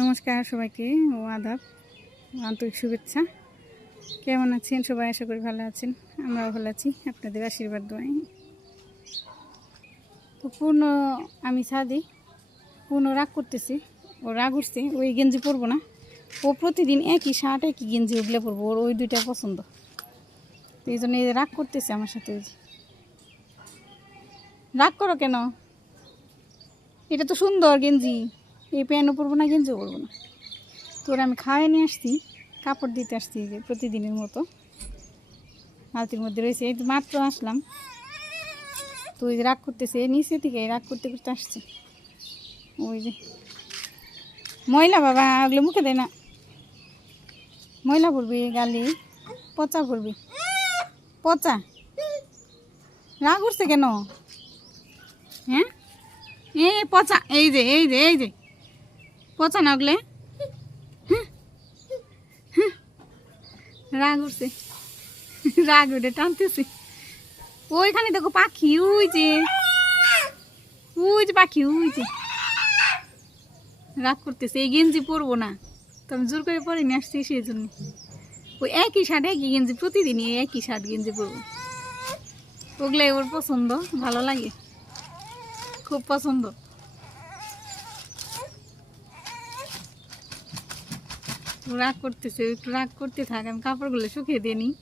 নমস্কার সবাইকে ও আদাব, আন্তরিক শুভেচ্ছা। কেমন আছেন সবাই? আশা করি ভালো আছেন। আমরাও ভালো আছি আপনাদের আশীর্বাদ দোয়ায়। তো পূর্ণ আমি ছাদি পূর্ণ রাগ করতেছি, ও রাগ উঠছে, ওই গেঞ্জি পরবো না। ও প্রতিদিন একই শার্ট একই গেঞ্জি উগলে পরবো, ওর ওই দুইটা পছন্দ। তো এই জন্য রাগ করতেছে আমার সাথে। ওই রাগ করো কেন? এটা তো সুন্দর গেঞ্জি, এই প্যান্টও পরবো না, গেঞ্জিও পরবো না। তোর আমি খাওয়াই নিয়ে আসছি, কাপড় দিতে আসছি যে প্রতিদিনের মতো। হালতির মধ্যে রয়েছে, এই তো মাত্র আসলাম। তো ওই রাগ করতেছে, নিচে থেকে রাগ করতে করতে আসছে। ওই যে ময়লা, বাবা ওগুলো মুখে দেয় না, ময়লা পড়বি, গালি পচা পড়বি, পচা। রাগ উঠছে কেন? হ্যাঁ পচা, এই যে এই যে এই যে পচা না ওগুলো। রাগ উঠছে, রাগ উঠে টানতেছে। ওইখানে দেখো পাখি, ওই যে পাখি, ওই যে রাগ করতেছে। এই গেঞ্জি পরবো না, তো আমি জোর করে পরে নিয়ে আসছি সেই জন্য। ওই একই শার্ট একই গেঞ্জি, প্রতিদিনই একই শার্ট গেঞ্জি পরবো। ওগুলাই ওর পছন্দ, ভালো লাগে, খুব পছন্দ। রাগ করতেছে, একটু রাগ করতে থাক, আমি কাপড়গুলো শুকিয়ে দিয়ে নিই।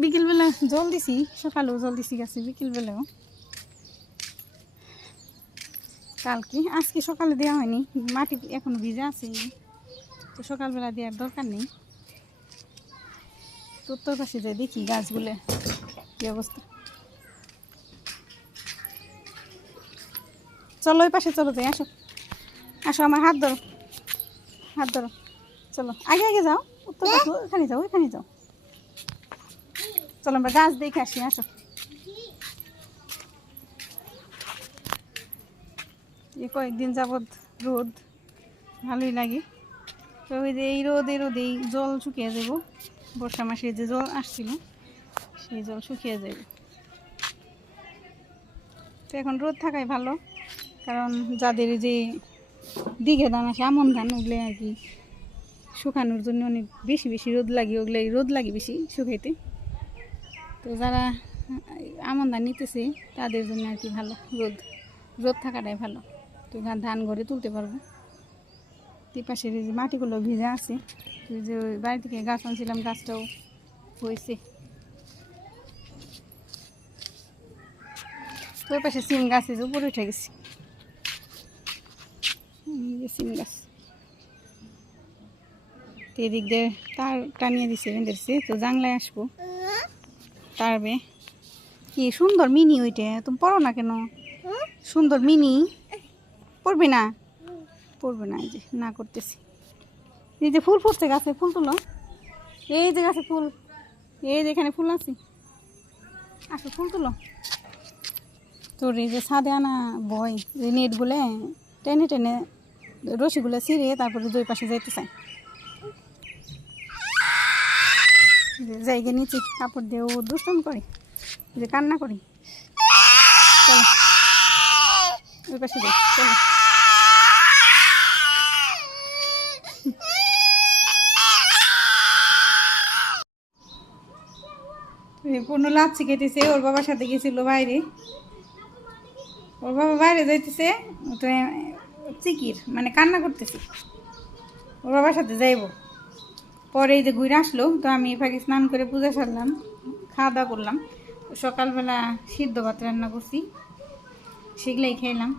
বিকেলবেলা জল দিছি, সকালেও জল দিছি গাছে, বিকেলবেলাও। কালকে আজকে সকালে দেওয়া হয়নি, মাটি এখনো ভিজে আছে, তো সকালবেলা দেওয়ার দরকার নেই। তোর পাশে যাই দেখি গাছগুলো কি অবস্থা। চলো ওই পাশে চলো, যাই, আসো আসো, আমার হাত ধরো, হাত ধরো, চলো আগে আগে যাও, উত্তর পাশে ওইখানে যাও, ওইখানে যাও। চলো আমরা গাছ দেখে আসি, আসো। কয়েকদিন যাবৎ রোদ, ভালোই লাগে। তো ওই যে এই রোদেই জল শুকিয়ে যাব, বর্ষা মাসে যে জল আসছিল সেই জল শুকিয়ে যাবে। তো এখন রোদ থাকাই ভালো, কারণ যাদের যে দিঘে ধান আসে, আমন ধান, ওগুলো আর কি শুকানোর জন্য অনেক বেশি বেশি রোদ লাগে, ওগুলো রোদ লাগে বেশি শুকাইতে। তো যারা আমন ধান নিতেছে তাদের জন্য আর কি ভালো, রোদ থাকাটাই ভালো। তো ধান ঘরে তুলতে পারবো। পাশের এই যে মাটিগুলো ভিজে আছে, যে ওই বাড়ি থেকে গাছ আনছিলাম, গাছটাও হয়েছে। তো ওই পাশে সিম গাছ আছে, উপরে উঠে গেছি, সিম গাছ। তো এদিক দিয়ে তার টানিয়ে দিছে, বেঁধেছে। তো জাংলায় আসবো, তারবে কি সুন্দর মিনি, ওইটা তুমি পড়ো না কেন? সুন্দর মিনি, পড়বি না? পড়বে না, এই যে না করতেছি। এই যে ফুল ফুটছে গাছে, ফুল তুলো, এই যে গাছে ফুল, এই যে এখানে ফুল আছে, আসো ফুল তুলো। তোর এই যে ছাদে আনা বয়, যে নেটগুলো টেনে টেনে রশিগুলো ছিঁড়ে তারপরে দুই পাশে যাইতে চাই, জায়গা নিচে কাপড় দিয়ে ও দুষ্টম করে, যে কান্না করি। চলো ওই পাশে যাই, চলো। পূর্ণ লাচ্ছি খেতেছে, ওর বাবার সাথে গেছিল বাইরে, ওর বাবা বাইরে যাইতেছে, ওটা চিকির মানে কান্না করতেছে, ওর বাবার সাথে যাইব। পরে এই যে ঘুরে আসলো, তো আমি ফাঁকে স্নান করে পূজা সারলাম, খাওয়া দাওয়া করলাম। সকালবেলা সিদ্ধ ভাত রান্না করছি, সেগুলাই খাইলাম।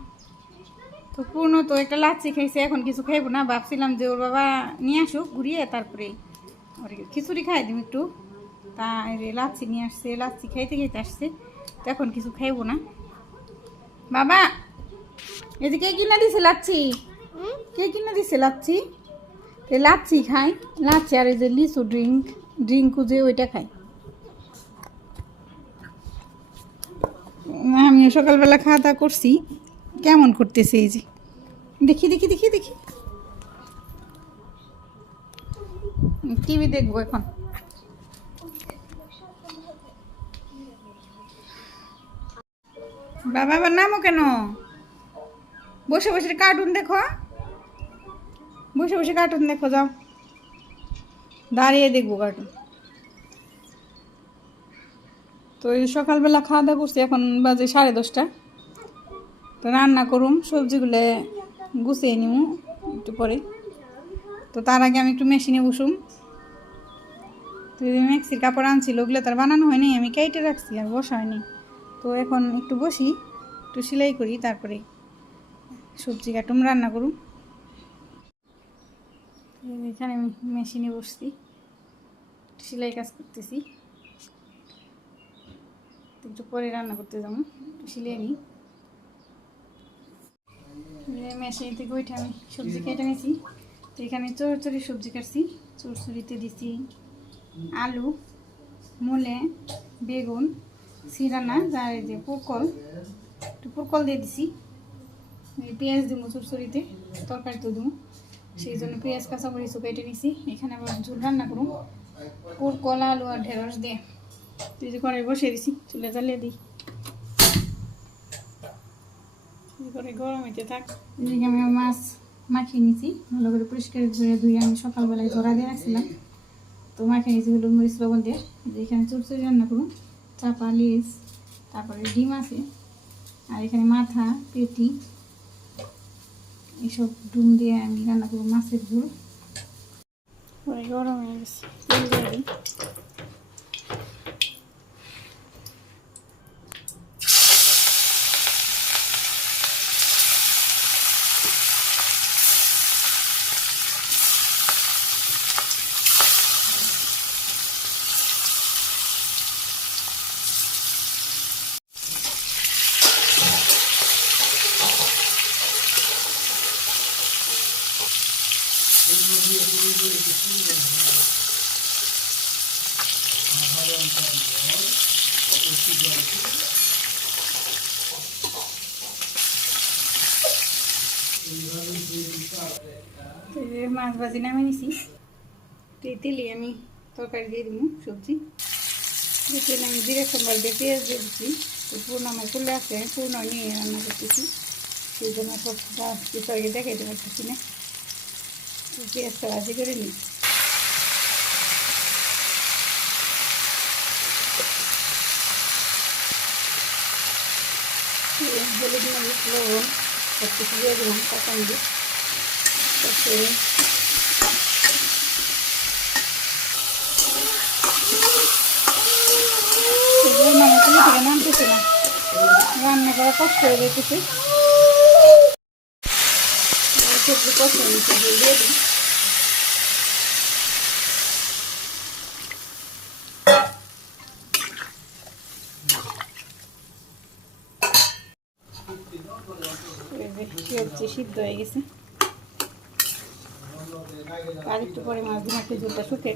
তো পূর্ণ তো একটা লাচ্ছি খাইছে, এখন কিছু খাইবো না, ভাবছিলাম যে ওর বাবা নিয়ে আসুক ঘুরিয়ে, তারপরে ওর খিচুড়ি খাই দিম একটু। তা লাচ্ছি নিয়ে আসছে, লাচ্ছি খাইতে খাইতে আসছে, তো এখন কিছু খাইবো না। বাবা এই যে কে কিনা দিছে লাচ্ছি, কে কিনা দিছে লাচ্ছি? লাচ্ছি খাই, লাচ্ছি আর এই যে লিচু ড্রিঙ্কু যে ওইটা খাই। আমি সকালবেলা খাওয়া দাওয়া করছি, কেমন করতেছে এই যে, দেখি দেখি দেখি দেখি, টিভি দেখবো এখন। বাবা আবার নামো কেন? বসে বসে কার্টুন দেখো, বসে বসে কার্টুন দেখো, যাও দাঁড়িয়ে দেখবো কার্টুন। তো এই সকালবেলা খাওয়া দাওয়া করছি, এখন বাজে 10:30। তো রান্না করুম, সবজিগুলো গুছিয়ে নিব একটু পরে। তো তার আগে আমি একটু মেশিনে বসুম। তো ম্যাক্সির কাপড় আনছিল, ওগুলো তার বানানো হয়নি, আমি কেটে রাখছি, আর বসা হয়নি। তো এখন একটু বসি, একটু সেলাই করি, তারপরে সবজি কাটুম, রান্না করুম। এখানে আমি মেশিনে বসছি, সেলাই কাজ করতেছি। একটু পরে রান্না করতে যাবো, একটু সিলিয়ে নিই। মেশিন থেকে উঠে আমি সবজি কেটে নিয়েছি। তো এখানে চড়চড়ি সবজি কাটছি, চড়চড়িতে দিছি আলু, মূলে, বেগুন, সিরানা, আর এই যে পুরকল, একটু পুরকল দিয়ে দিছি। পেঁয়াজ দিব চড়চড়িতে, তরকারিতে দিব, সেই জন্য পেঁয়াজ কাঁচামরিচও কেটে নিছি। এখানে আবার ঝোল রান্না করুন, পুরকল, আলু আর ঢেঁড়স দিয়ে। তুই যে কড়াই বসিয়ে দিছি, চুলে জ্বালিয়ে দিই, করে গরম হইতে থাক। এদিকে আমি মাছ মাখিয়ে নিছি, ভালো করে পরিষ্কার করে ধুয়ে আমি সকালবেলায় জড়া দিয়ে রাখছিলাম। তো মাখিয়ে নিয়েছি হলুদ মরিচ লবণ দিয়ে। এখানে চুরচুরি রান্না করুন, চাপা, লেজ, তারপরে ডিম আছে, আর এখানে মাথা, পেটি, এইসব ডুম দিয়ে আমি রান্না করবো মাছের ঝোল। পরে গরম হয়ে গেছে, তেল দিয়ে দিই। মাছ ভাজি নামিয়ে নিছি। তো এই তেলে আমি তরকারি দিয়ে দিব সবজি। তেলে আমি জিরে সম্বার দিয়ে পেঁয়াজ দিয়ে দিচ্ছি। তো পুরনো আমার ফুলে আছে, পুরনো নিয়ে রান্না করতেছি, সেই জন্য সব কিছু আগে দেখাইতে পারতেছি না। তো পেঁয়াজটা ভাজি করে নিই। হলুদ মরিচ লবণ সব কিছু দিয়ে দিলাম, কাঁচামরিচ, তারপরে থেকে নামতেছে না, রান্না করা কষ্ট হয়ে যেতেছে। সবজি কষ্ট নিচ্ছে, দিয়ে দিই। সবজি সিদ্ধ হয়ে গেছে, আর একটু পরে মাছ দিয়ে একটু ঝোলটা শুকে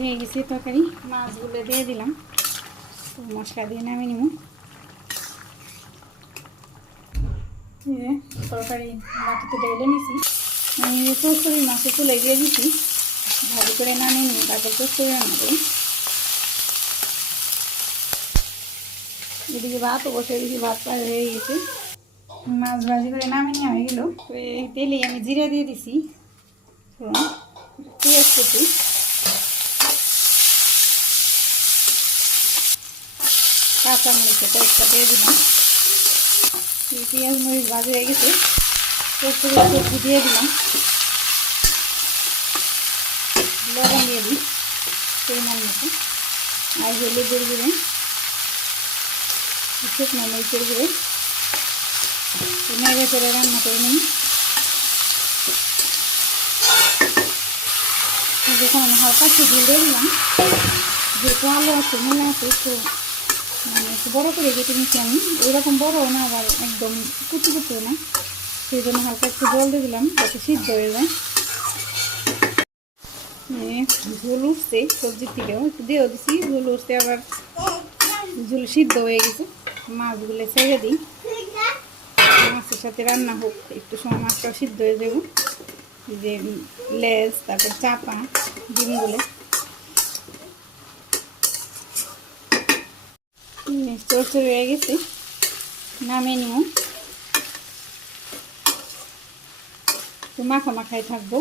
নিয়ে গেছি। তরকারি মাছগুলো দিয়ে দিলাম, তো মশলা দিয়ে নামিয়ে নিব। তরকারি মাটিতে ঢেলে নিছি, আমি চচ্চড়ি মাছে তুলে দিয়ে দিছি, ভালো করে নামিয়ে নিই, তারপর চচ্চড়ি রান্না করি। এদিকে ভাতও বসে দিয়েছি, ভাত পার হয়ে গেছে, মাছ ভাজি করে নামিয়ে নেওয়া হয়ে গেল। তেলে আমি জিরা দিয়ে দিছি, পেঁয়াজ কুচি, কাঁচা মরিচের কয়েকটা দিয়ে দিলাম। পেঁয়াজ মরিচ ভাজি হয়ে গেছে, সবজি দিয়ে দিলাম, লবণ দিয়ে দিই পরিমাণ মতো, আর হলুদের গুঁড়ে, শুকনো মরিচের গুঁড়ে, নেড়ে চেড়ে রান্না করে নিই। যখন আমি হালকা একটু ঝুল দিয়ে দিলাম, যেহেতু আলু আছে, মূলা আছে, একটু মানে একটু বড়ো করে কেটে নিচ্ছি আমি, ওইরকম বড়ও না আবার একদম কুচি কুচিও না, সেই জন্য হালকা একটু জল দিয়ে দিলাম যাতে সিদ্ধ হয়ে যায়। ঝোল উঠছে সবজির থেকেও, একটু দিয়েও দিচ্ছি, ঝোল উঠছে, আবার ঝোল সিদ্ধ হয়ে গেছে। মাছগুলো ছেড়ে দিই, মাছের সাথে রান্না হোক, একটু সময় মাছটাও সিদ্ধ হয়ে যাবো। যে লেজ, তারপর চাপা, ডিমগুলো চড়চড়ি হয়ে গেছে, নামিয়ে নিও। তো মাখা মাখাই থাকবো।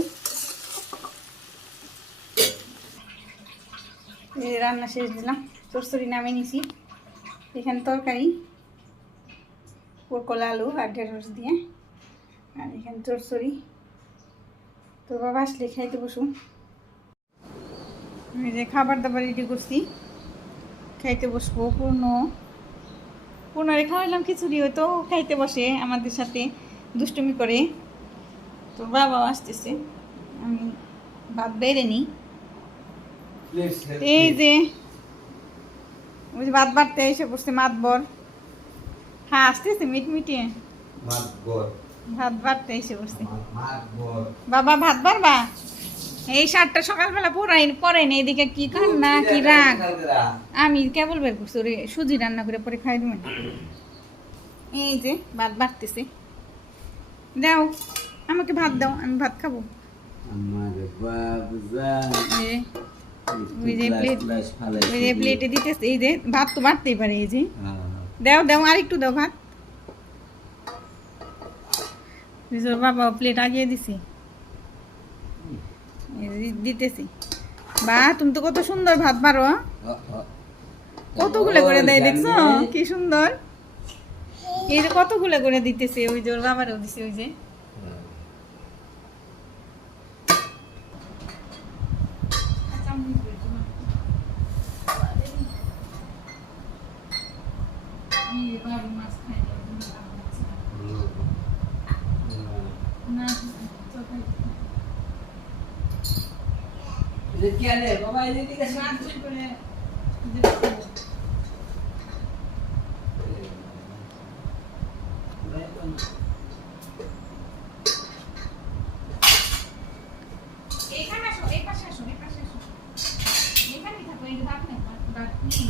এই রান্না শেষ দিলাম, চচ্চড়ি নামিয়ে নিছি। এখানে তরকারি পটল আলু আর ঢেঁড়স দিয়ে, আর এখানে চচ্চড়ি। তো বাবা আসলে খাইতে বসুন। এই যে খাবার দাবার রেডি করছি, খাইতে বসবো। পূর্ণরে খাওয়াইলাম খিচুড়ি, হয়তো খাইতে বসে আমাদের সাথে দুষ্টুমি করে। তো বাবাও আসতেছে, আমি ভাত বেড়ে নিই। এই যে ওই যে ভাত বাড়তে এসে বসছে মাতবর। হ্যাঁ আসতেছে মিটমিটিয়ে ভাত বাড়তে এসে বসছে। বাবা ভাত বাড়বা? এই শার্টটা সকালবেলা পরাইনি, এদিকে কি কান্না কি রাগ। আমি কেবল বের করছি ওরে সুজি রান্না করে পরে খাই দেবেন। এই যে ভাত বাড়তেছে, দাও আমাকে ভাত দাও, আমি ভাত খাবো। প্লেটে দিতেছে, এই যে ভাত তো বাড়তেই পারে। এই যে দাও দাও আর একটু দাও ভাত। বাবা প্লেট আগিয়ে দিছি, দিতেছি। বা তুমি তো কত সুন্দর ভাত পারো, কতগুলো করে দেয় দেখছো কি সুন্দর। এই যে কতগুলো করে দিতেছে, ওই যে ওর বাবারও দিছে। ওই যে क्या ले बाबा ये दिखा রাত করে এইখানে আসো, এই পাশে আসো, এই পাশে আসো, এখানেই থাকো। এই ভাত নেই, ভাত নেই,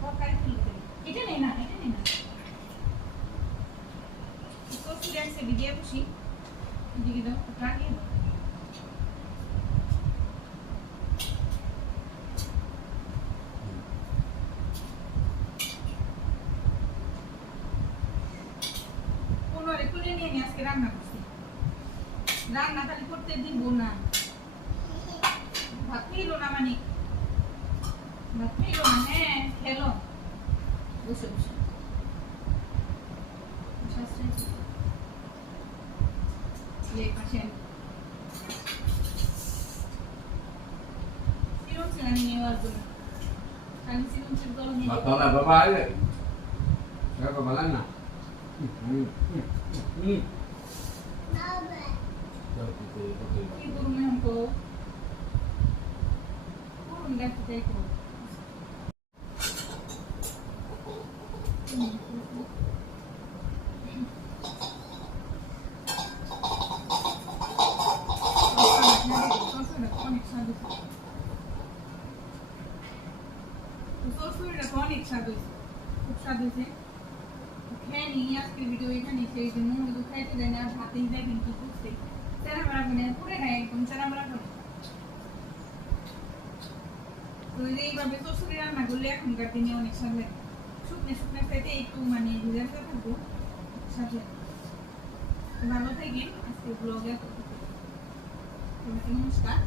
তরকারি তুলে ফেলি। এটা নেই না, এটা নেই না। তো ফিরে আসছে ভিডিও বসি, এদিকে দাও, রাখিয়ে দাও। আজকে রান্না করছি, রান্না খালি করতে দিব না। ভাত খেলো না মানে ভাত খেলো না, হ্যাঁ খেলো। বসে বসে পাশে সিরম ছিল নেওয়ার জন্য, খালি সিরম ছিল গরম নিয়ে बाबा आए क्या बाबा ना কি করুন हमको করুন দেখতে দেখো। অনেক স্বাদ হয়েছে, খুব স্বাদ হয়েছে। খেয়ে নিয়ে আজকের ভিডিও এখানে সেই জন্য খাইতে দেয় না, ভাতেই দেখেন কি করছে। চেরামারা মানে পুরে নেয় একদম, চেরামারা করে। তো এইভাবে চচ্চড়ি রান্না করলে এখনকার দিনে অনেক স্বাদ লাগে। শুকনো শুকনো খাইতে একটু মানে ভেজা ভেজা থাকবো, স্বাদ লাগে। ভালো থাকেন, আজকে ব্লগে নমস্কার।